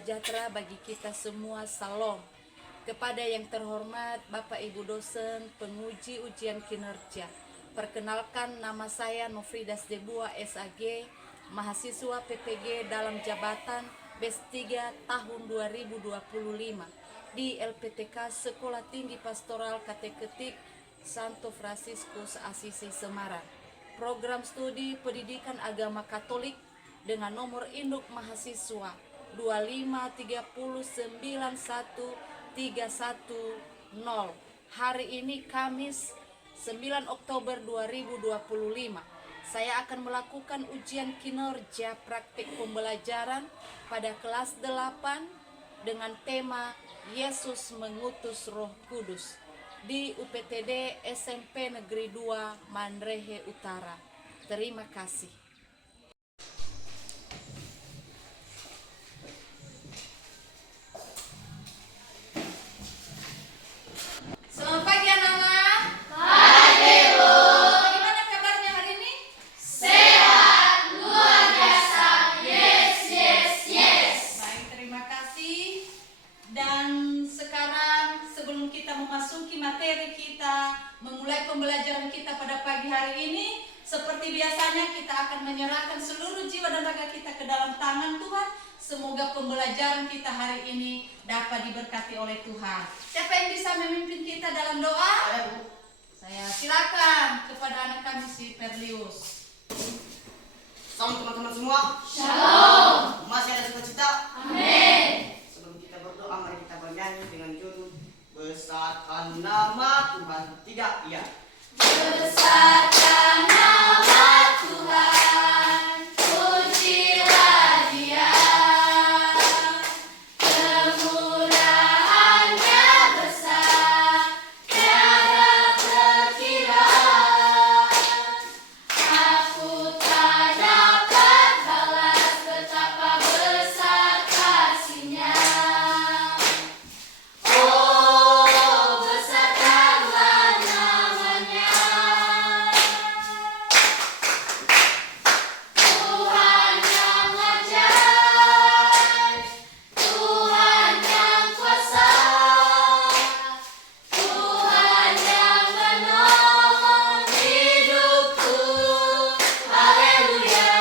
sejahtera bagi kita semua. Salam. Kepada yang terhormat Bapak Ibu dosen, penguji ujian kinerja. Perkenalkan, nama saya Nofridas Debua SAG, mahasiswa PPG dalam jabatan BES 3 tahun 2025 di LPTK Sekolah Tinggi Pastoral Kateketik Santo Fransiskus Asisi Semarang. Program studi pendidikan agama Katolik dengan nomor induk mahasiswa 253091310. Hari ini Kamis 9 Oktober 2025. Saya akan melakukan ujian kinerja praktik pembelajaran pada kelas 8 dengan tema Yesus mengutus Roh Kudus di UPTD SMP Negeri 2 Manrehe Utara. Terima kasih. Selamat pagi anak-anak. Pagi, Bu. Bagaimana kabarnya hari ini? Sehat, luar biasa. Yes, yes, yes. Baik, terima kasih. Dan sekarang sebelum kita memasuki materi kita, memulai pembelajaran kita pada pagi hari ini, seperti biasanya kita akan menyerahkan seluruh jiwa dan raga kita ke dalam tangan Tuhan. Semoga pembelajaran kita hari ini dapat diberkati oleh Tuhan. Siapa yang bisa memimpin kita dalam doa? Ada, Bu. Saya silakan kepada anak kami si Perlius. Salam teman-teman semua. Shalom. Masih ada sukacita? Amin. Sebelum kita berdoa, mari kita bernyanyi dengan judul Besarkan Nama Tuhan. 3, iya. Besarkan nama Tuhan, pujilah Dia. Kemurahannya besar, tiada terkira. Aku tak dapat balas betapa besar kasih-Nya. Oh, besarkanlah namanya. Tuhan yang ajaib, Tuhan yang kuasa, Tuhan yang menolong hidupku. Haleluya.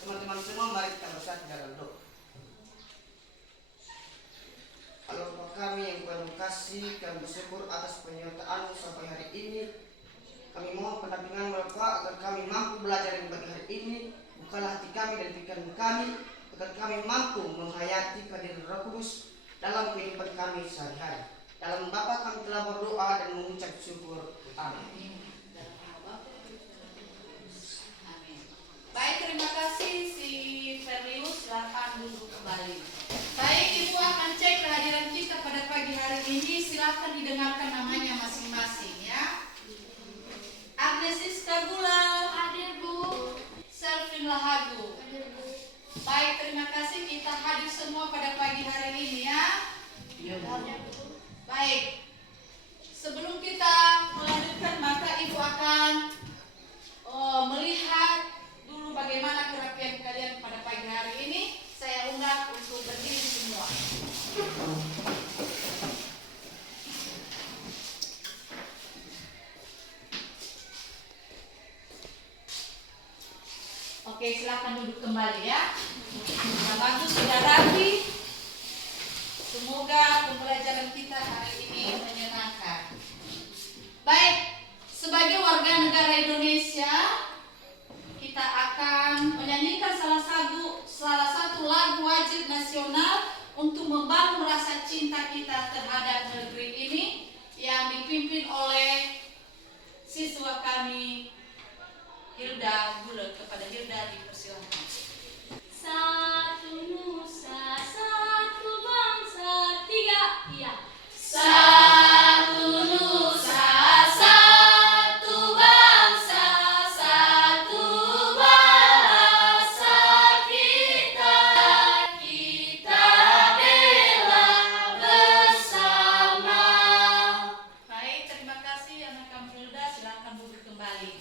Teman-teman semua, mari kita bersatu dalam doa. Halo Bapa kami yang penuh kasih, kami bersyukur atas penyertaan-Mu sampai hari ini. Kami mohon pendampingan Bapa agar kami mampu belajar yang baik hari ini. Bukalah hati kami dan pikiran kami agar kami mampu menghayati kehadiran Roh Kudus dalam kehidupan kami sehari-hari. Dalam Bapa kami telah berdoa dan mengucap syukur. Amin. Baik, terima kasih si Perlius. Silakan duduk kembali. Baik, Ibu akan cek kehadiran kita pada pagi hari ini. Silakan didengarkan namanya masing-masing ya. Agnesis Kagula, Hadir, Bu. Selvin Lahagu. Hadir, Bu. Baik, terima kasih kita hadir semua pada pagi hari ini ya. Hadir, Bu. Baik, sebelum kita melanjutkan maka Ibu akan melihat dulu bagaimana kerapian kalian pada pagi hari ini. Saya undang untuk berdiri semua. Oke, silakan duduk kembali ya. Nah, bagus, sudah rapi. Semoga pembelajaran kita hari ini menyenangkan. Baik, sebagai warga negara Indonesia, kita akan menyanyikan salah satu lagu wajib nasional untuk membangun rasa cinta kita terhadap negeri ini yang dipimpin oleh siswa kami Hilda Gule. Kepada Hilda dipersilakan. Satu nusa, satu bangsa, 3, iya. Satu nusa, satu bangsa, satu bahasa kita bela bersama. Baik, terima kasih anak kami Hilda. Silakan duduk kembali.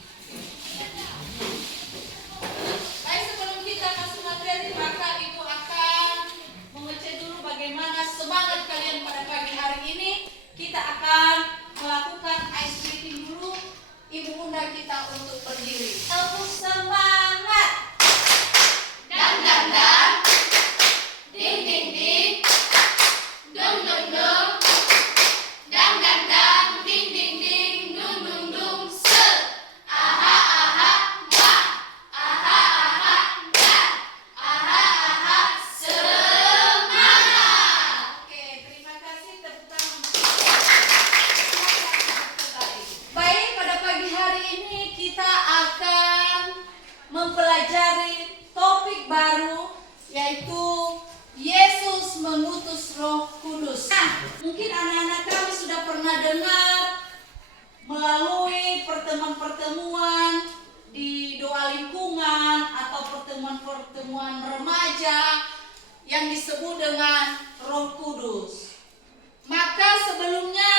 Baik, sebelum kita masuk kita akan melakukan ice breathing dulu. Ibu undang kita untuk berdiri. Tepuk semangat. Dang dang dang, ding ding ding, dung dung dung, dang dang dang, ding ding ding, dung dung dung, se, aha aha, wah, aha aha, dan, aha aha, semangat. Oke, terima kasih, tepuk tangan. Baik, pada pagi hari ini kita akan mempelajari topik baru, yaitu Yesus mengutus Roh Kudus. Nah, mungkin anak-anak kami sudah pernah dengar melalui pertemuan-pertemuan di doa lingkungan atau pertemuan-pertemuan remaja yang disebut dengan Roh Kudus. Maka sebelumnya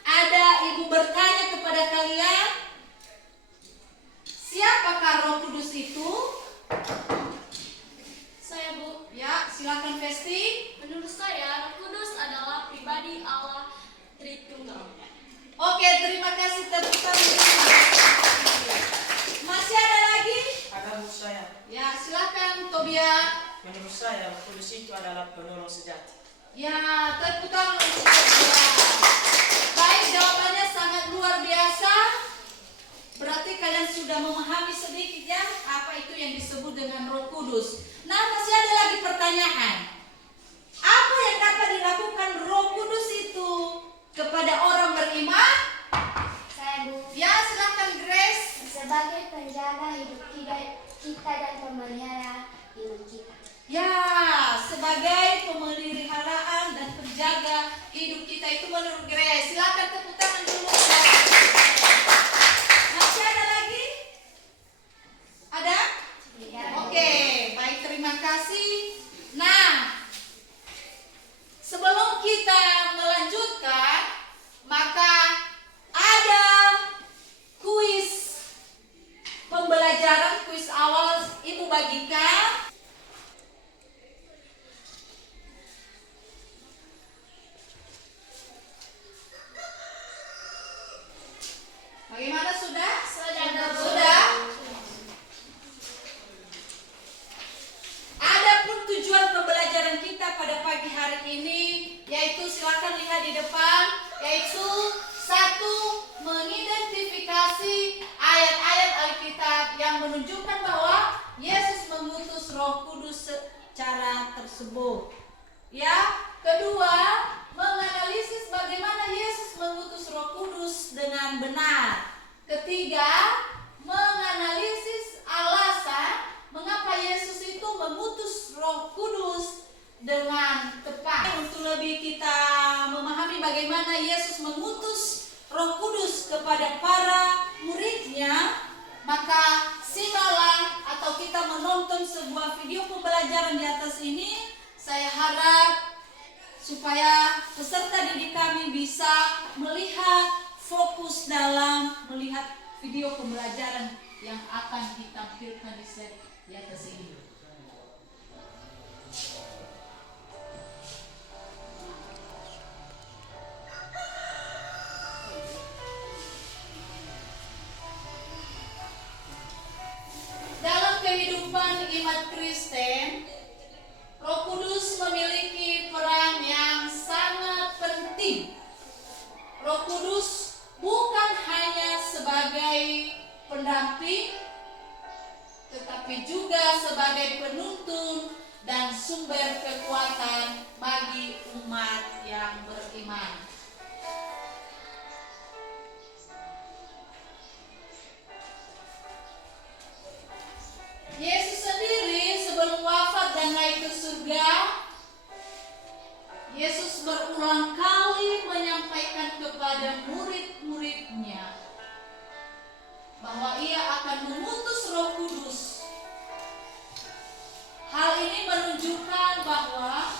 ada ibu bertanya kepada kalian, siapakah Roh Kudus itu? Saya Bu, Ya, silakan Festi. menurut saya Roh Kudus adalah pribadi Allah Tritunggal. Oke, terima kasih, tepuk tangan. Masih ada lagi? Ada Bu saya. Ya, silakan Tobia. Menurut saya, Roh Kudus itu adalah penolong sejati. Ya, tepuk tangan untuk Tobia. Baik, jawabannya sangat luar biasa. Berarti kalian sudah memahami sedikit ya apa itu yang disebut dengan Roh Kudus. Nah, masih ada lagi pertanyaan. Apa yang dapat dilakukan Roh Kudus itu kepada orang beriman? Saya Bu, Ya, silakan Grace. sebagai penjaga hidup kita dan pemelihara iman kita. Ya, sebagai pemeliharaan dan penjaga hidup kita itu menurut Grace. Silakan tepuk tangan dulu. Masih ada lagi? Ada? Tidak. Oke, baik, terima kasih. Nah, sebelum kita melanjutkan, maka ada kuis pembelajaran, kuis awal Ibu bagikan. Bagaimana, sudah? Sudah? Adapun tujuan pembelajaran kita pada pagi hari ini, yaitu silakan lihat di depan, yaitu satu, mengidentifikasi ayat-ayat Alkitab yang menunjukkan bahwa Yesus mengutus Roh Kudus secara tersebut. Ya, kedua, menganalisis bagaimana Yesus mengutus Roh Kudus dengan benar. Ketiga, menganalisis alasan mengapa Yesus itu mengutus Roh Kudus dengan tepat. Untuk lebih kita memahami bagaimana Yesus mengutus Roh Kudus kepada para muridnya, maka simaklah atau kita menonton sebuah video pembelajaran di atas ini. Saya harap supaya peserta didik kami bisa melihat fokus dalam melihat video pembelajaran yang akan ditampilkan di slide di atas ini. Dalam kehidupan umat Kristen, Roh Kudus memiliki peran yang sangat penting. Roh Kudus bukan hanya sebagai pendamping, tetapi juga sebagai penuntun dan sumber kekuatan bagi umat yang beriman. Yesus sendiri sebelum wafat dan naik ke surga, Yesus berulang kali menyampaikan kepada murid-muridnya bahwa ia akan mengutus Roh Kudus. Hal ini menunjukkan bahwa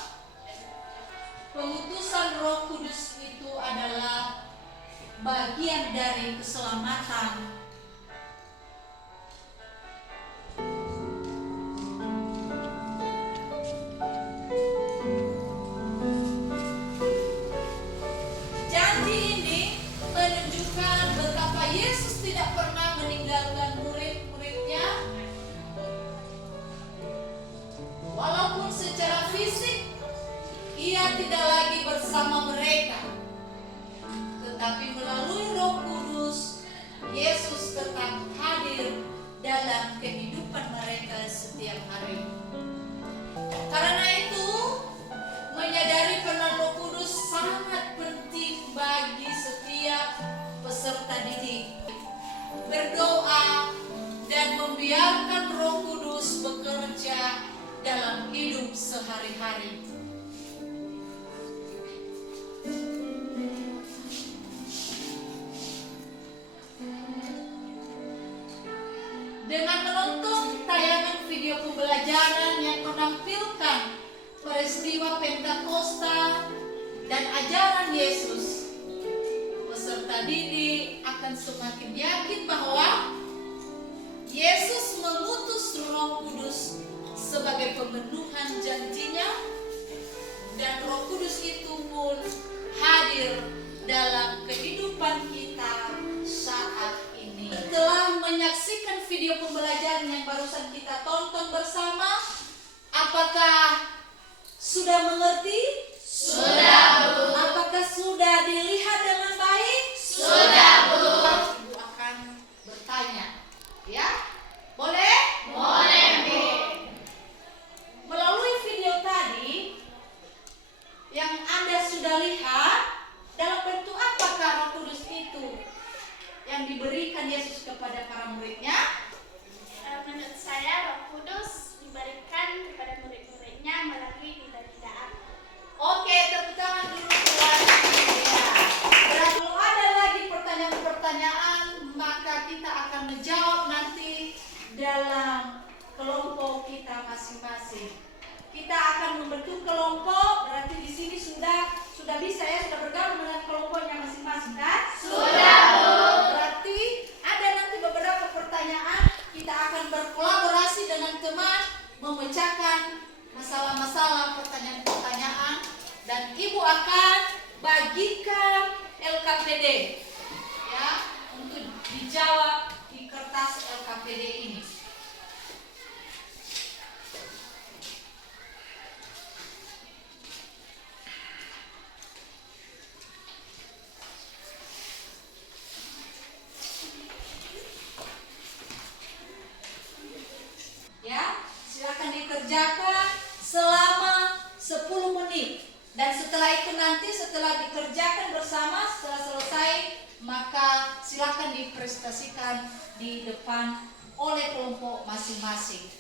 pengutusan Roh Kudus itu adalah bagian dari keselamatan. Janji tetapi melalui Roh Kudus Yesus tetap hadir dalam kehidupan mereka setiap hari. Karena itu, menyadari peran Roh Kudus sangat penting bagi setiap peserta didik. Berdoa dan membiarkan Roh Kudus bekerja dalam hidup sehari-hari. Dengan menonton tayangan video pembelajaran yang menampilkan peristiwa Pentakosta dan ajaran Yesus, peserta didik akan semakin yakin bahwa Yesus mengutus Roh Kudus sebagai pemenuhan janjinya, dan Roh Kudus itu pun hadir dalam kehidupan kita saat ini. Setelah menyaksikan video pembelajaran yang barusan kita tonton bersama, apakah sudah mengerti? Sudah, Bu. Apakah sudah dilihat dengan baik? Sudah, Bu. Ibu akan bertanya, ya? Boleh? Boleh, Bu. Melalui video tadi yang Anda sudah lihat, dalam bentuk apakah Roh Kudus itu yang diberikan Yesus kepada para muridnya? Menurut saya Roh Kudus diberikan kepada murid-muridnya melalui lidah-lidah aku. Oke, tepuk tangan dulu buat ya. Berarti kalau ada lagi pertanyaan-pertanyaan, maka kita akan menjawab nanti dalam kelompok kita masing-masing. Kita akan membentuk kelompok, berarti di sini sudah bisa ya, sudah bergabung dengan kelompoknya masing-masing kan? Sudah, Bu. Berarti ada nanti beberapa pertanyaan, kita akan berkolaborasi dengan teman memecahkan masalah-masalah pertanyaan-pertanyaan, dan Ibu akan bagikan LKPD ya untuk dijawab di kertas LKPD ini. Ya, silakan dikerjakan selama 10 menit. Dan setelah itu nanti setelah dikerjakan bersama, setelah selesai, maka silakan dipresentasikan di depan oleh kelompok masing-masing.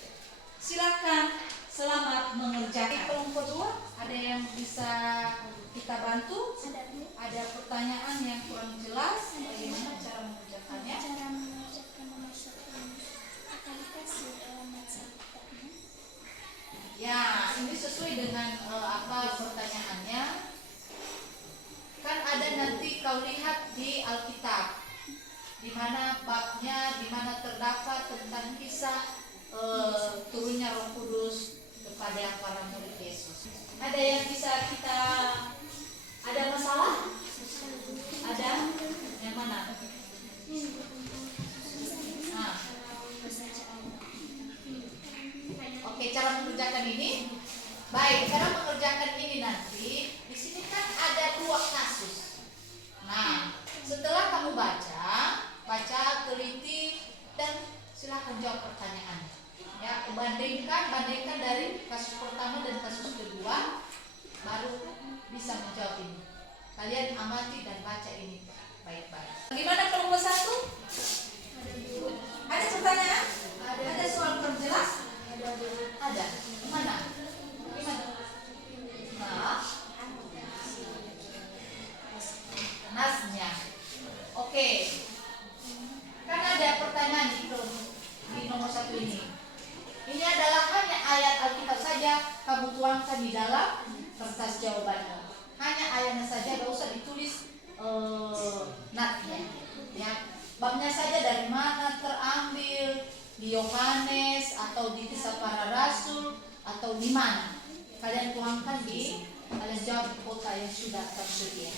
Silakan, selamat mengerjakan. Kelompok 2, ada yang bisa kita bantu? Ada pertanyaan yang kurang jelas, bagaimana cara mengerjakannya? Cara mengerjakan memasukkan aplikasi dalam WhatsApp. Ya, ini sesuai dengan apa pertanyaannya. Kan ada nanti kau lihat di Alkitab, di mana babnya, di mana terdapat tentang kisah turunnya Roh Kudus kepada para murid Yesus. Ada yang bisa kita, ada masalah? Ada? Yang mana? Nah. Oke, cara mengerjakan ini. Baik, cara mengerjakan ini nanti di sini kan ada 2 kasus. Nah, setelah kamu baca teliti dan silakan jawab pertanyaan. Ya, bandingkan dari kasus pertama dan kasus kedua, baru bisa menjawab ini. Kalian amati dan baca ini baik-baik. Bagaimana kelompok 1? Ada pertanyaan? Ada soal perjelas? Ada. Mana? Gimana? Nah. Nasnya. Oke. Kan ada pertanyaan di nomor 1 ini. Ini adalah hanya ayat Alkitab saja kamu tuangkan di dalam kertas jawabannya. Hanya ayatnya saja, gak usah ditulis natnya. Ya. Babnya saja dari mana terambil, di Yohanes atau di Kisah Para Rasul atau di mana. Kalian tuangkan kalian jawab di kota yang sudah tersedia.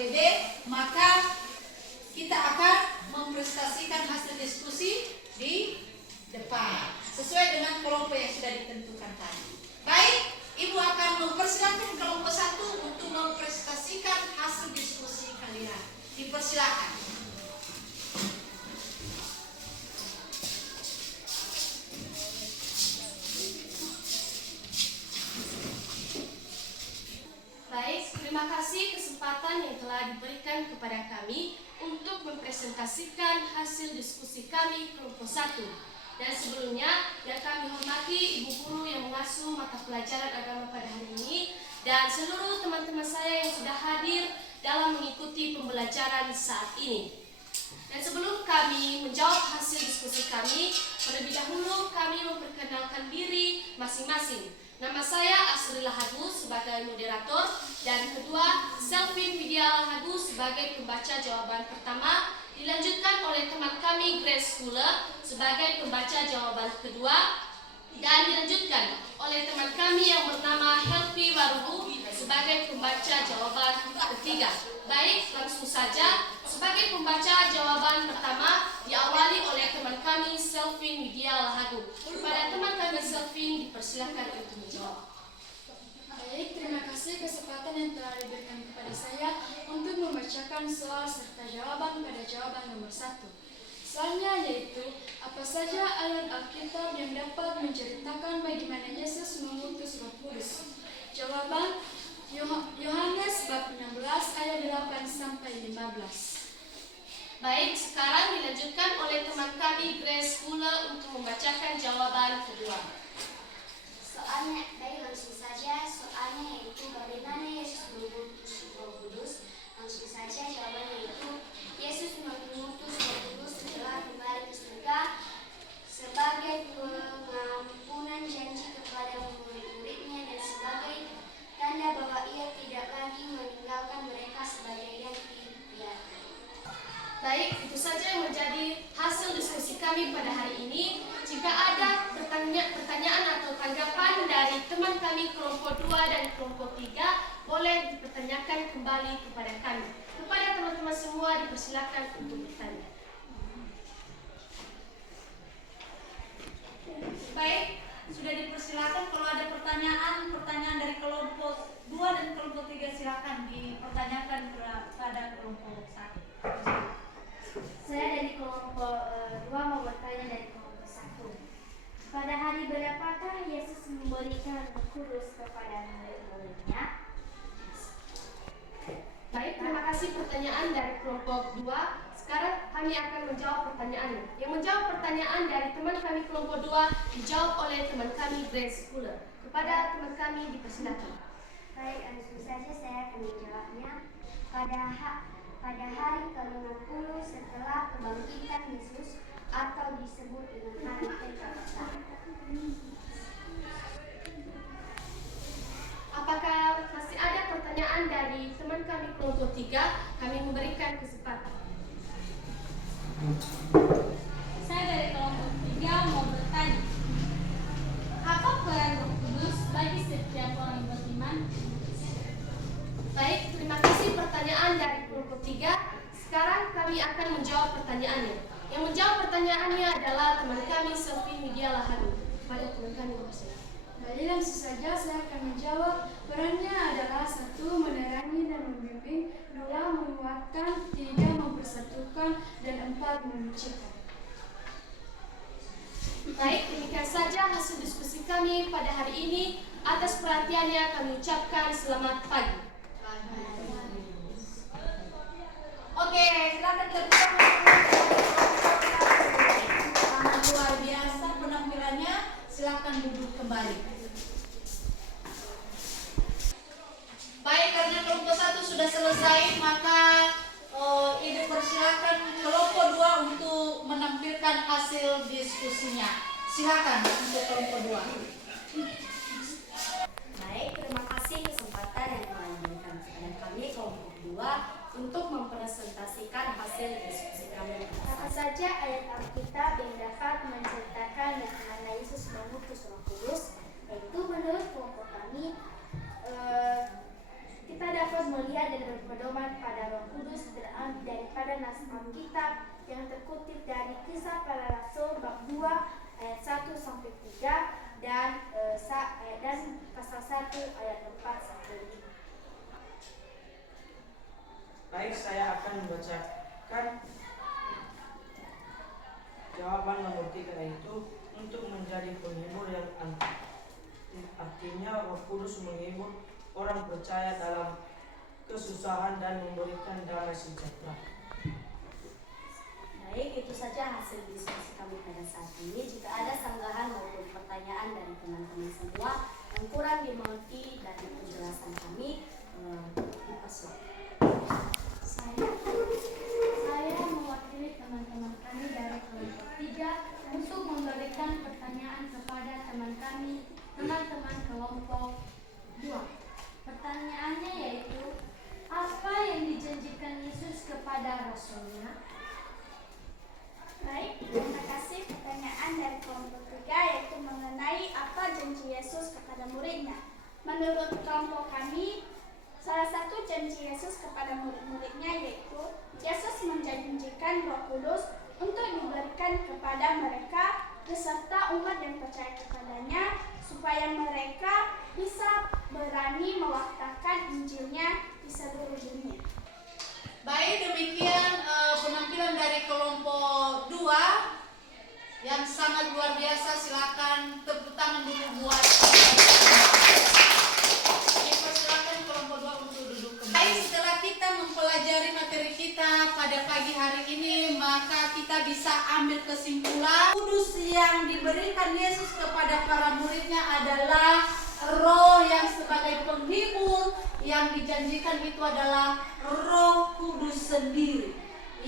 KPB, maka kita akan mempresentasikan hasil diskusi di depan sesuai dengan kelompok yang sudah ditentukan tadi. Baik, Ibu akan mempersilakan kelompok 1 untuk mempresentasikan hasil diskusi kalian. Dipersilakan. Baik, terima kasih kesempatan yang telah diberikan kepada kami untuk mempresentasikan hasil diskusi kami kelompok 1. Dan sebelumnya, yang kami hormati Ibu Guru yang mengasuh mata pelajaran agama pada hari ini dan seluruh teman-teman saya yang sudah hadir dalam mengikuti pembelajaran saat ini. Dan sebelum kami menjawab hasil diskusi kami, terlebih dahulu kami memperkenalkan diri masing-masing. Nama saya Asrila Hagus sebagai moderator dan kedua Selvin Widya Hagus sebagai pembaca jawaban pertama, dilanjutkan oleh teman kami Grace Fuller sebagai pembaca jawaban kedua dan dilanjutkan oleh teman kami yang bernama Helvi Warubu sebagai pembaca jawaban ketiga. Baik, langsung saja. Sebagai pembaca jawaban pertama diawali oleh teman kami Selvin Widya Lahagu. Kepada teman kami Selvin dipersilakan untuk menjawab. Baik, terima kasih kesempatan yang telah diberikan kepada saya untuk membacakan soal serta jawaban pada jawaban nomor 1. Soalnya yaitu, apa saja ayat Alkitab yang dapat menceritakan bagaimana Yesus mengutus Roh Kudus? Jawaban, Yohanes bab 16 ayat 8 sampai 15. Baik, sekarang dilanjutkan oleh teman kami Grace Fuller untuk membacakan jawaban kedua. Soalnya, baik langsung saja, soalnya yaitu bagaimana Yesus mengutus Roh Kudus. Langsung saja jawabannya yaitu, Yesus mengutus Roh Kudus setelah kembali ke surga sebagai pengampunan janji kepada murid-muridnya dan sebagai tanda bahwa ia tidak lagi meninggalkan mereka sebagai yang dibiarkan. Baik, itu saja yang menjadi hasil diskusi kami pada hari ini. Jika ada pertanyaan atau tanggapan dari teman kami kelompok 2 dan kelompok 3, boleh dipertanyakan kembali kepada kami. Kepada teman-teman semua dipersilakan untuk bertanya. Baik, sudah dipersilakan. Kalau ada pertanyaan dari kelompok 2 dan kelompok 3 silakan dipertanyakan kepada kelompok 1. Saya dari kelompok 2 mau bertanya dari kelompok 1. Pada hari berapakah Yesus memberikan Roh Kudus kepada murid-muridnya? Baik, terima kasih pertanyaan dari kelompok 2. Sekarang kami akan menjawab pertanyaannya. Yang menjawab pertanyaan dari teman kami kelompok 2 dijawab oleh teman kami Grace Fuller. Kepada teman kami dipersilakan. Baik, langsung saja saya akan menjawabnya. Pada hari ke-50 setelah kebangkitan Yesus atau disebut dengan hari Pentakosta. Apakah masih ada pertanyaan dari teman kami kelompok 3? Kami memberikan kesempatan. Saya dari kelompok 3 mau bertanya, apa peran Roh Kudus bagi setiap orang beriman? Baik, terima kasih pertanyaan dari kelompok 3. Sekarang kami akan menjawab pertanyaannya. Yang menjawab pertanyaannya adalah teman kami Selvin Widya Lahagu. Kepada teman kami bersama. Baik, langsung saja saya akan menjawab. Perannya adalah 1. Menerangi dan membimbing, 2. menguatkan, 3. mempersatukan, dan 4. menyucikan. Baik, demikian saja hasil diskusi kami pada hari ini. Atas perhatiannya kami ucapkan selamat pagi. Oke, silakan terbuka. Sangat luar biasa penampilannya. Silakan duduk kembali. Baik, karena kelompok 1 sudah selesai, maka Ibu persilakan kelompok 2 untuk menampilkan hasil diskusinya. Silakan untuk kelompok 2. Baik, terima kasih kesempatan yang telah diberikan kepada kami kelompok 2 untuk mempresentasikan hasil diskusi kami. Apa saja ayat Alkitab yang dapat menceritakan bagaimana Yesus mengutus Roh Kudus? Yaitu menurut kelompok kami, Kita dapat melihat dan berpedoman pada Roh Kudus terambil daripada nas Alkitab yang terkutip dari Kisah Para Rasul bab 2 ayat 1 sampai 3 dan pasal 1 ayat 4 sampai 5. Baik, saya akan membacakan jawaban nomor 3, yaitu untuk menjadi penghibur yang artinya Roh Kudus menghibur orang percaya dalam kesusahan dan memberikan damai sejahtera. Baik, itu saja hasil diskusi kami pada saat ini. Jika ada sanggahan maupun pertanyaan dari teman-teman semua yang kurang dimengerti dari penjelasan kami, dipersilakan. Saya mewakili teman-teman kami dari kelompok 3 untuk memberikan pertanyaan kepada teman-teman kelompok 2. Pertanyaannya yaitu, apa yang dijanjikan Yesus kepada Rasulnya? Baik, terima kasih. Pertanyaan dari kelompok 3 yaitu mengenai apa janji Yesus kepada muridnya. Menurut kelompok kami, salah satu janji Yesus kepada murid-muridnya yaitu Yesus menjanjikan Roh Kudus untuk diberikan kepada mereka beserta umat yang percaya kepadanya, supaya mereka bisa berani mewartakan Injilnya di seluruh dunia. Baik, demikian penampilan dari kelompok 2 yang sangat luar biasa. Silakan tepuk tangan dulu buat silakan kelompok 2 untuk duduk kembali. Baik, setelah kita mempelajari materi kita pada pagi hari ini, maka kita bisa ambil kesimpulan kudus yang diberikan Yesus kepada para muridnya adalah Roh yang sebagai penghibur. Yang dijanjikan itu adalah Roh Kudus sendiri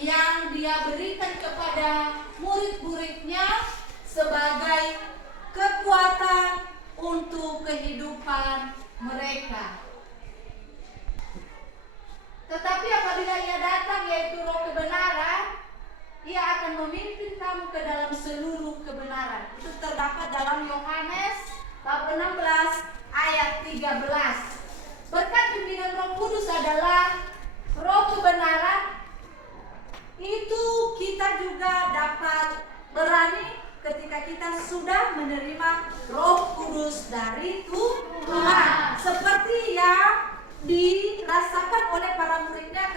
yang Dia berikan kepada murid-muridnya sebagai kekuatan untuk kehidupan mereka. Tetapi apabila Ia datang, yaitu Roh kebenaran, Ia akan memimpin kamu ke dalam seluruh kebenaran. Itu terdapat dalam Yohanes bab 16 ayat 13. Berkat pimpinan Roh Kudus adalah Roh kebenaran. Itu kita juga dapat berani ketika kita sudah menerima Roh Kudus dari Tuhan, seperti yang dirasakan oleh para muridnya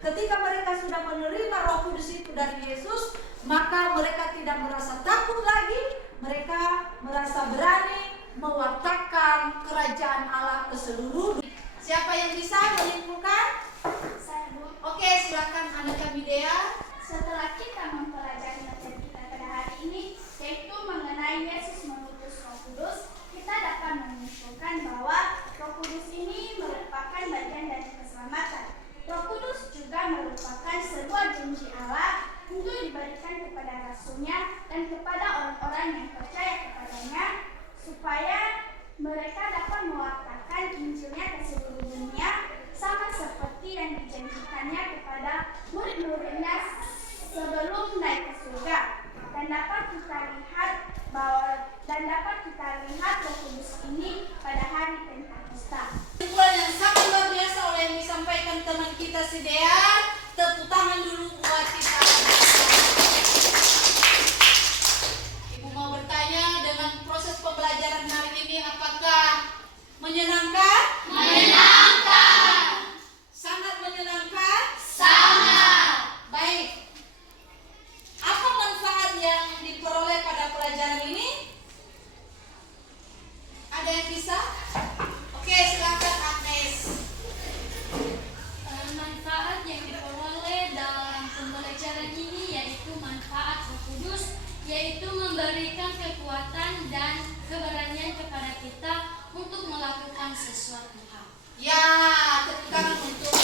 ketika mereka sudah menerima Roh Kudus itu dari Yesus, maka mereka tidak merasa takut lagi, mereka merasa berani mewartakan kerajaan Allah ke seluruh dunia. Siapa yang bisa menyimpulkan? Saya, Bu. Oke, silakan Anak kami Dea. Setelah kita mempelajari materi kita pada hari ini, yaitu mengenai Yesus mengutus Roh Kudus, kita dapat menyimpulkan bahwa Roh Kudus ini merupakan bagian dari keselamatan. Roh Kudus juga merupakan sebuah janji Allah untuk diberikan kepada Rasul-Nya dan kepada orang-orang yang percaya kepadanya, supaya mereka dapat mewartakan Injilnya ke seluruh dunia, sama seperti yang dijanjikannya kepada murid-muridnya sebelum naik ke surga. Dan dapat kita lihat Roh Kudus ini pada hari Pentakosta. Kesimpulan yang sangat luar biasa oleh yang disampaikan teman kita si Dea. Tepuk tangan dulu buat kita. Ibu mau bertanya, dengan proses pembelajaran hari ini apakah menyenangkan? Menyenangkan. Sangat menyenangkan? Sangat. Baik. Apa manfaat yang diperoleh pada pelajaran ini? Ada yang bisa? Oke, silakan Agnes. Manfaat yang diperoleh dalam pembelajaran ini yaitu manfaat Roh Kudus, yaitu memberikan kekuatan dan keberanian kepada kita untuk melakukan sesuatu hal. Ya, tepuk tangan untuk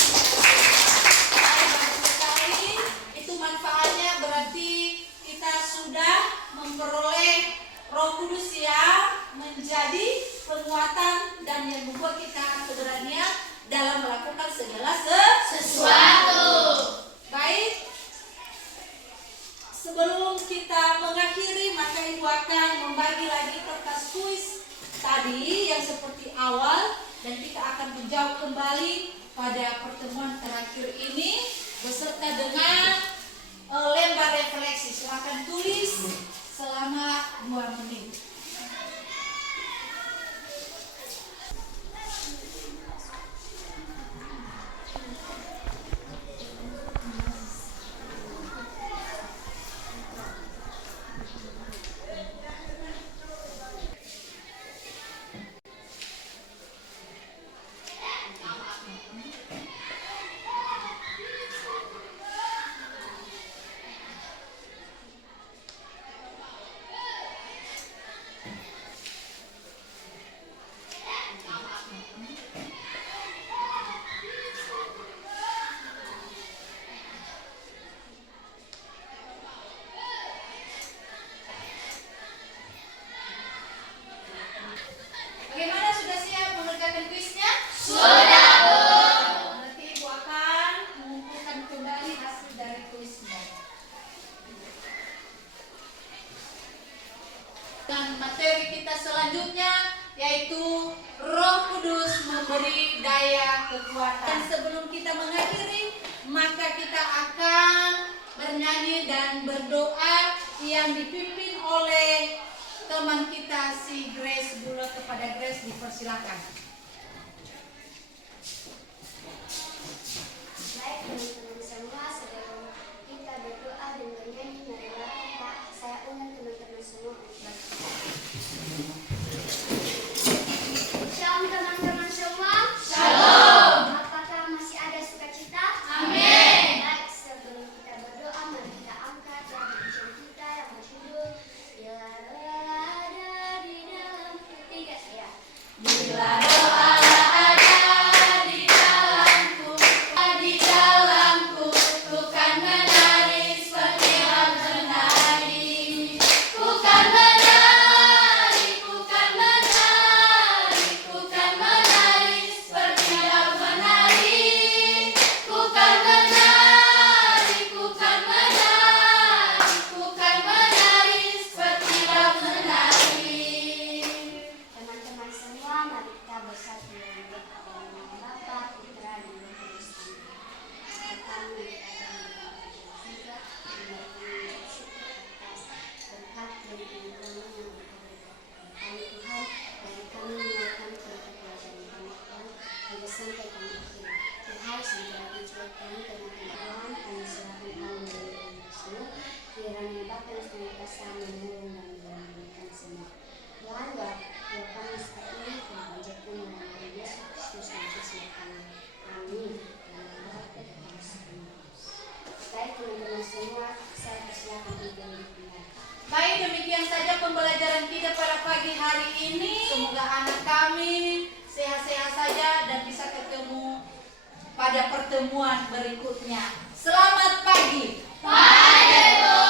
bagus sekali. Itu manfaatnya berarti kita sudah memperoleh Roh Kudus yang menjadi penguatan dan yang membuat kita keberanian dalam melakukan segala Sesuatu. Baik. Sebelum kita mengakhiri, maka Ibu akan membagi lagi kertas kuis tadi yang seperti awal dan kita akan menjawab kembali pada pertemuan terakhir ini beserta dengan lembar refleksi. Silakan tulis selama 2 menit. Bagaimana, sudah siap mengerjakan kuisnya? Sudah, Bu. Nanti Ibu akan mengumpulkan kembali hasil dari kuisnya. Dan materi kita selanjutnya yaitu Roh Kudus memberi daya kekuatan. Dan sebelum kita mengakhiri, maka kita akan bernyanyi dan berdoa yang dipimpin oleh teman kita si Grace Bula. Kepada Grace dipersilakan. Baik teman-teman semua, sebelum kita berdoa dan bernyanyi, marilah saya undang teman-teman semua. Shalom teman-teman semua. Shalom. Apakah masih ada sukacita? Amin. Baik, sebelum kita berdoa, mari kita angkat pujian kita yang berjudul Bila Doa Ada di Dalam Ketiga saya. Bila doa ada di dalamku, ku kan menari seperti laut menari. Ku kan menari, ku kan menari, ku kan menari seperti laut menari. Ku kan menari, ku kan menari, ku kan menari seperti laut menari. Teman-teman semua, mari kita bersatu dalam doa dalam nama Bapa, Putra, dan Roh Kudus. Kami juga mengucapkan syukur atas berkat dan perlindungan yang diberikan kami Tuhan, dari kami menaikkan kepada pelajaran kami Tuhan, hingga sampai kami akhir. Tuhan, segera dijawab kami dengan Tuhan, kami serahkan kami dari kami semua. Kiranya Bapa yang senantiasa menolong dan memberikan semua. Tuhan, doa kami saat ini telah menjadikan dalam nama Yesus Kristus dan Kristus kami. Amin. Dalam Bapa dan Roh Kudus. Baik teman-teman semua, saya persilakan untuk didengar. Baik, demikian saja pembelajaran kita pada pagi hari ini. Semoga anak kami sehat-sehat saja dan bisa ketemu pada pertemuan berikutnya. Selamat pagi. Bye, Bu.